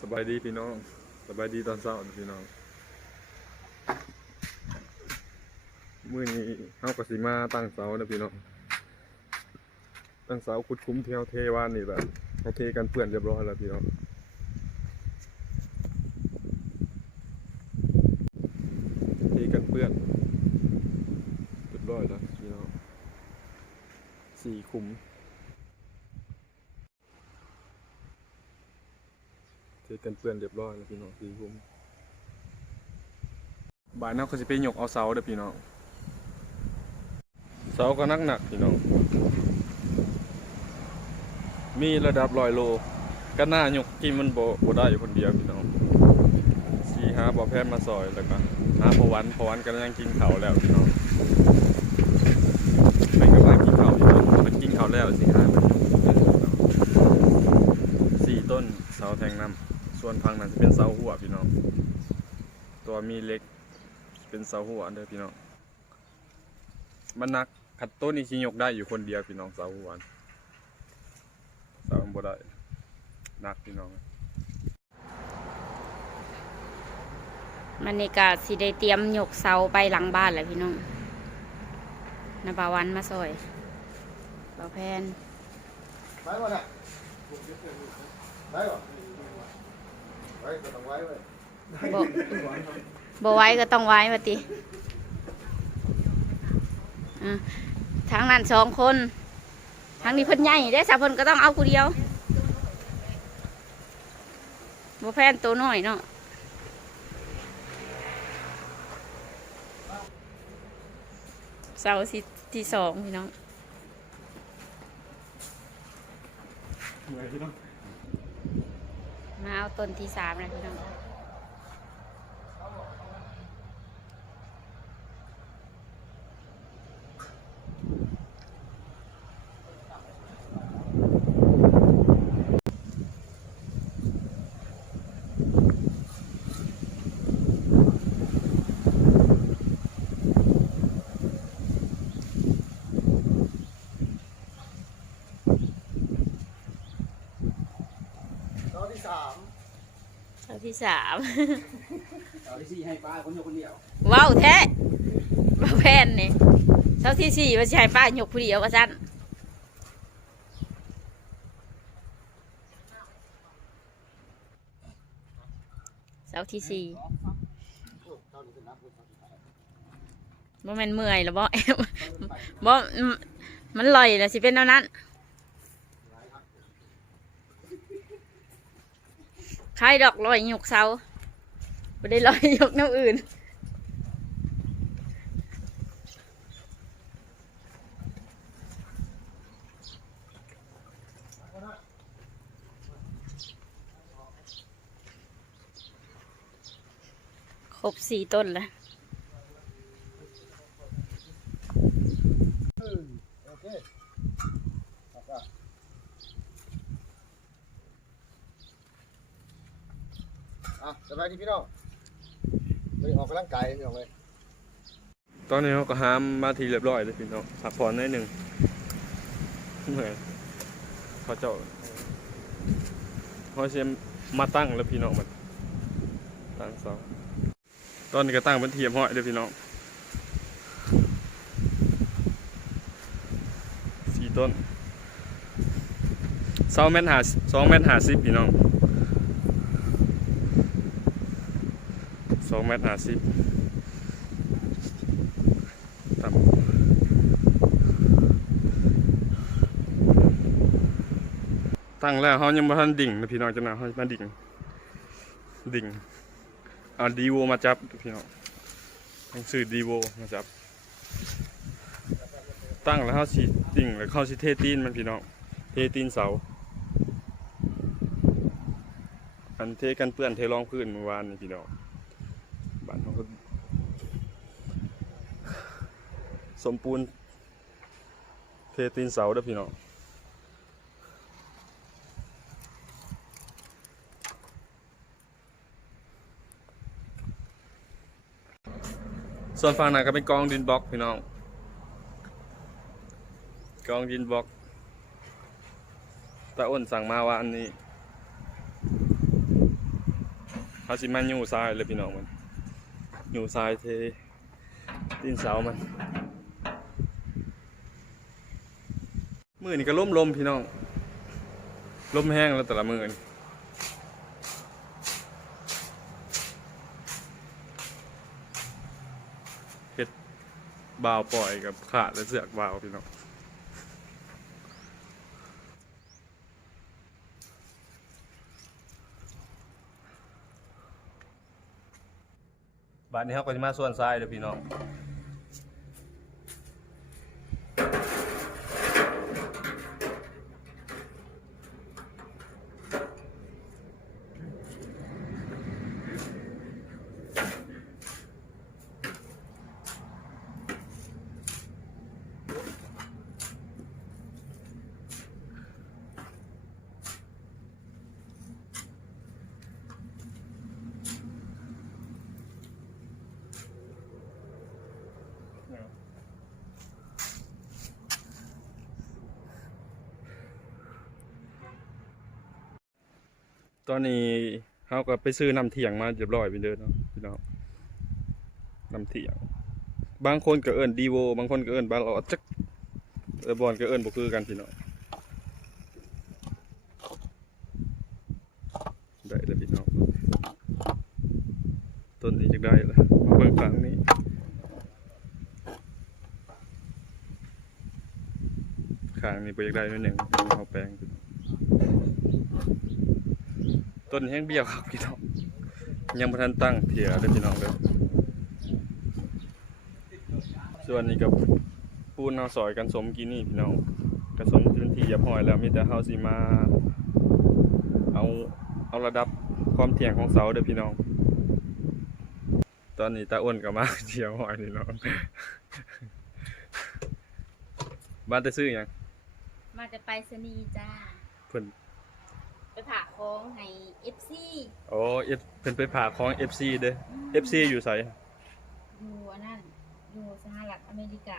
สบายดีพี่น้องสบายดีตอนเช้านะพี่น้องมื้อนี้เฮาก็สิมาตั้งเสานะพี่น้องตั้งเสาขุดคุ้มเที่ยวเทวานนี่แหละเฮาเทกันเปื้อนเรียบร้อยแล้วพี่น้องเทกันเปื้อนเรียบร้อยแล้วพี่น้องสี่คุ้ม เทกันเปื้อนเรียบร้อยแล้วพี่น้องสี่คุ้มบ้านเราจะไปหยกเอาเสาเด้อพี่น้องเสาก็นักหนักพี่น้อง มีระดับลอยโล ก็น่าหยกกินมันบ่บ่ได้อยู่คนเดียวพี่น้องสีหาบ่อแพนมาซอยแล้วก็หาพวันพวันก็ยังกินเขาแล้วพี่น้องเป็นกำลังกินเขาวอยู่เนาะมันกินเขาแล้วสิหามันหยกสี่ต้นเสาแทงน้ำ ส่วนพังนั้นจะเป็นเสาหัวพี่น้อง ตัวมีเล็กเป็นเสาหัวเด้อพี่น้อง มันหนักขัดต้นนี้ชิยกได้อยู่คนเดียวพี่น้องเสาหัวเสาบ่ได้หนักพี่น้องมันนี่ก็สิได้เตรียมยกเสาไปหลังบ้านแหละพี่น้องนาบาวันมาซอยบาแพนไว้บ่เนี่ยไว้บ่ ไว้ก็ต้องไว้เว้ยบ่บ่ไว้ก็ต้องไว้มาติทางนั้นสองคน ทางนี้เพิ่นใหญ่ได้สาวเพิ่นก็ต้องเอาผู้เดียวบ่แพนตัวน้อยเนาะเสาที่ที่สองพี่น้อง มาเอาต้นที่สามนะพี่น้อง ที่สามเสาที่สามเอาที่สี่ให้ป้าคนเดียวคนเดียวว้าวแท้ว้าวแพนนี่เสาที่สี่ว่าสิใช่ป้ายกผู้เดียวว่าสั้นเสาที่สี่ตอนนี้เป็นนับเป็นบ่แม่นเมื่อยแล้วบ่บ่อืมมันลอยแล้วสิเป็นเท่านั้น ใครดอกลอยหยกเสาไม่ได้ลอยหยกน้ำอื่นครบสี่ต้นแล้ว โอเคเอาไปอะสบาย ดีพี่น้องไปออกกำลังกายพี่น้องเลยตอนนี้เราก็หามมาทีเรียบร้อยเลยพี่น้องพักผ่อนหนิดหนึ่งเหนื่อยเขาเจ้าเขาเชมมาตั้งแล้วพี่น้องมันตั้งเสาตอนนี้ก็ตั้งเป็นเทียมห้อยเลยพี่น้องสี่ต้นเสาเมตรหาสองเมตรหาสิบพี่น้อง สองเมตรห้าสิบต่ำตั้งแล้วเขายังมาทันดิ่งนะพี่น้องจะนะเขามาดิ่ง ดิ่งเอาดีโวมาจับพี่น้องต้องซื้อดีโวมาจับ ตั้งแล้วเขาสิดิ่งแล้วเขาสิเทตีนมันพี่น้องเทตีนเสาอันเทกันเปื้อนเทรองพื้นเมื่อวานนี่พี่น้อง บ้านเขาก็สมปูนเทตีนเสาเด้อพี่น้องส่วนฝั่งนั้นก็เป็นกองดินบล็อกพี่น้อง กองดินบล็อกตาอ้นสั่งมาว่าอันนี้เขาสิมาอยู่ทรายเลยพี่น้องมัน อยู่ทรายเทดินเสามันมือนี่ก็ล่มลมพี่น้องลมแห้งแล้วแต่ละมือนี่เห็ดบ่าวปล่อยกับขาดและเสือกบ่าวพี่น้อง บ้านนี้เขาก็จะมาส่วนทรายเด้อพี่น้อง ตอนนี้เขาก็ไปซื้อน้ำเถียงมาเรียบร้อยไปเด้อเนาะพี่น้องน้ำเถียง บางคนก็เอิ้นดีโว บางคนก็เอิ้นบาลอจักเออบอลก็เอิ้นบ่คือกันพี่น้องได้แล้วพี่น้องต้นนี้จักได้ละมาเบิ่งฝั่งนี้ข้างนี้บ่อยากได้นิดหนึ่งเอาแปลง ต้นแห้งเบี้ยวครับพี่น้องยังบ่ทันตั้งเถียเด้อพี่น้องเด้อส่วนนี้กับปูนเฮาซอยกันสมกินนี่พี่น้องกระสมพื้นที่เรียบร้อยแล้วมีแต่เฮาสิมาเอาเอาระดับความเที่ยงของเสาเด้อพี่น้อง ตอนนี้ตาอ้วนก็มาเที่ยวหอยนี่น้องบ้านจะซื้อหยังมาจะไปสนีย์จ้าเพิ่นไป ผ่าโค้งให้เอฟซีโอ้เอฟเพิ่นไปผ่าของ FC เด้อ FC อยู่ไสอยู่อันนั่นอยู่สหรัฐอเมริกา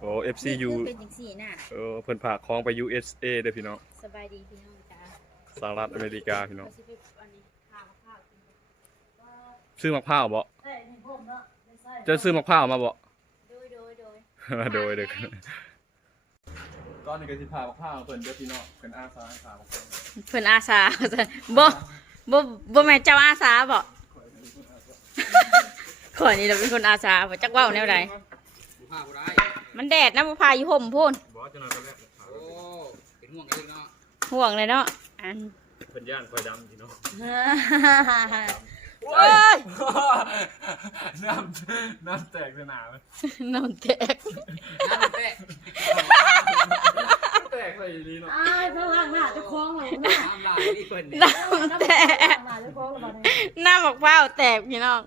โอ้ FC อยู่นี่คืเป็นจังสี่น่ะเออเพิ่นผ่าของไป USA เด้อพี่น้องสบายดีพี่น้องจ้าสหรัฐอเมริกาพี่น้องเขาสิไปอันนี้ข้าวข้าวกินซื้อมะพร้าวบ่ใช่นี่ผมเนาะไม่ใช่จะซื้อมะพร้าวมาบ่โดยโดยโดย โดยเด้อ ตอนนี้ก็สิผ่ามะพร้าวเพิ่นเด้อพี่น้องเพิ่นอาสาผ่ามะพร้าวเพิ่นอาสาบ่บ่บ่แม่นเจ้าอาสาบ่ข่อยนี่เราเป็นคนอาสาบ่จักเว้าแนวใดบุพาบุได้มันแดดนะบ่พาอยู่ห่มพุ่นบ่จะนอนตอนแรกโอ้เป็นห่วงเองเนาะห่วงเลยเนาะอันเพิ่นย่านคอยดำพี่น้องโอ้ยน้ำน้ำแตกสนามน้ำแตกน้ำมันแตะ แตกใส่ลีเนาะ อ้ายพลังหน้าเจะคล้าของเลยนะ น้ำลายนี่เพิ่นเนี่ยน้ำแตกหน้าเจะคล้าของเลยน้ำบอกเปล่าวแตกพี่น้อง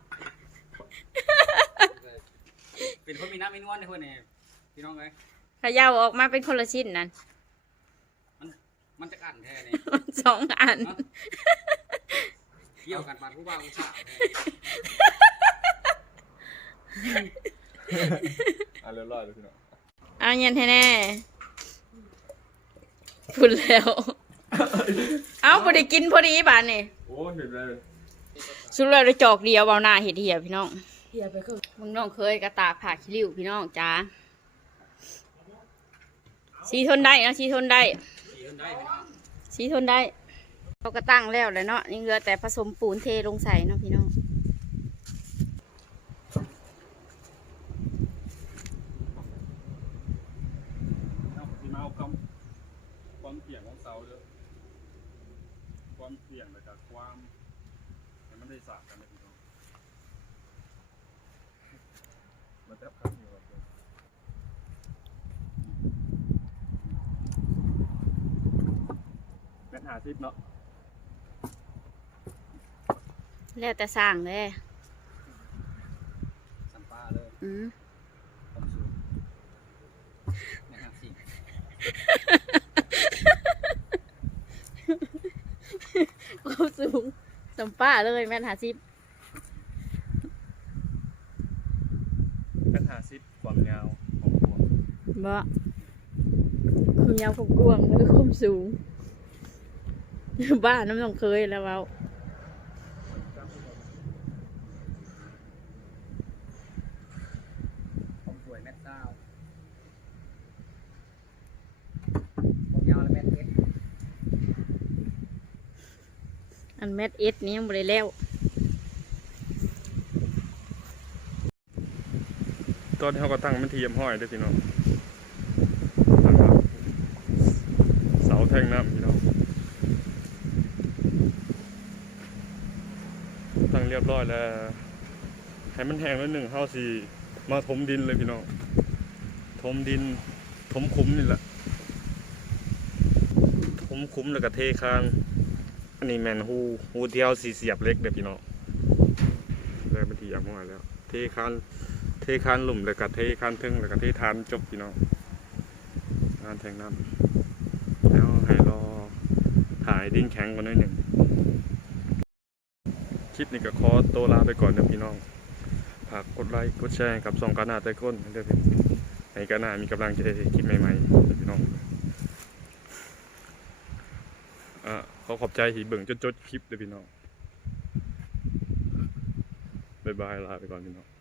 เป็นคนมีน้ำมีนวลในเพิ่นเนี่ยพี่น้องเอ้ยขยาวออกมาเป็นคนละชิ้นนั่นมันจะกันแท้เนี่ยสองอัน เกี่ยวกันปานผู้บ่าวผู้สาวอะเรียบร้อยแล้วพี่น้องเอาเย็นให้แน่พูดแล้ว เอาพอดีกินพอดีบานนี่โอ้เห็นเลยสุดแล้วได้จอกเดียวเบาหน้าเห็ดเหียพี่น้องเหียไปคือมึงน้องเคยกระตากผ่าขี้ริ้วพี่น้องจ้าสีทนได้นะสีทนได้ขี่คนได้พี่น้องสีทนได้เขาก็ตั้งแล้วแหละเนาะยังเหลือแต่ผสมปูนเทลงใส่เนาะพี่น้อง เอาสิมาเอาคำความเสี่ยงของเสาเด้อ ความเสี่ยงแล้วก็ความให้มันได้สาบกันเลยพี่น้องมันจะพักอยู่แบบเดิมแม่นหาซิปเนาะแล้วแต่สร้างเลยสัมปาเลย อืมความสูงนะครับสิ ความสู งสัมป้าเลยแม่นหาซิบแม่นหาซิปความยาวของตัวบ่ความยาวความกว้างแล้วก็ความสูง บ้านน้ำต้องเคยแล้วเว้า จำ อันแมทเอ็ดนี้ยังบ่ได้แล้ว ตอนที่เขาก็ตั้งมันเทียมห้อยเด้วยพี่น้องตั้งครับเสาแท่งน้ำพี่น้องตั้งเรียบร้อยแล้วให้มันแห้งแล้วหนึ่งเฮาสิมาถมดินเลยพี่น้องถมดินถมคุ้มนี่แหละถมคุ้มแล้วก็เทคาน อันนี้แมนฮูฮูเดียวสีเสียบเล็กเด้อพี่น้องเลยมันเทียมห้อยแล้ว เทคานเทคานหลุมแล้วก็เทคานทึงแล้วก็เททานจบพี่น้องงานแทงน้ำแล้วให้รอถ่ายดินแข็งกันหน่อยหนึ่งคลิปนี้ก็ขอตัวลาไปก่อนนะพี่น้องฝากกดไลค์กดแชร์กับสองกานาไต้ก้นเด้อพี่ให้กานามีกำลังใจให้คลิปใหม่ๆนะพี่น้ องอ่าขอขอบใจที่เบิ่งจนจดคลิปเด้อพี่น้องบายบายลาไปก่อนพี่น้อง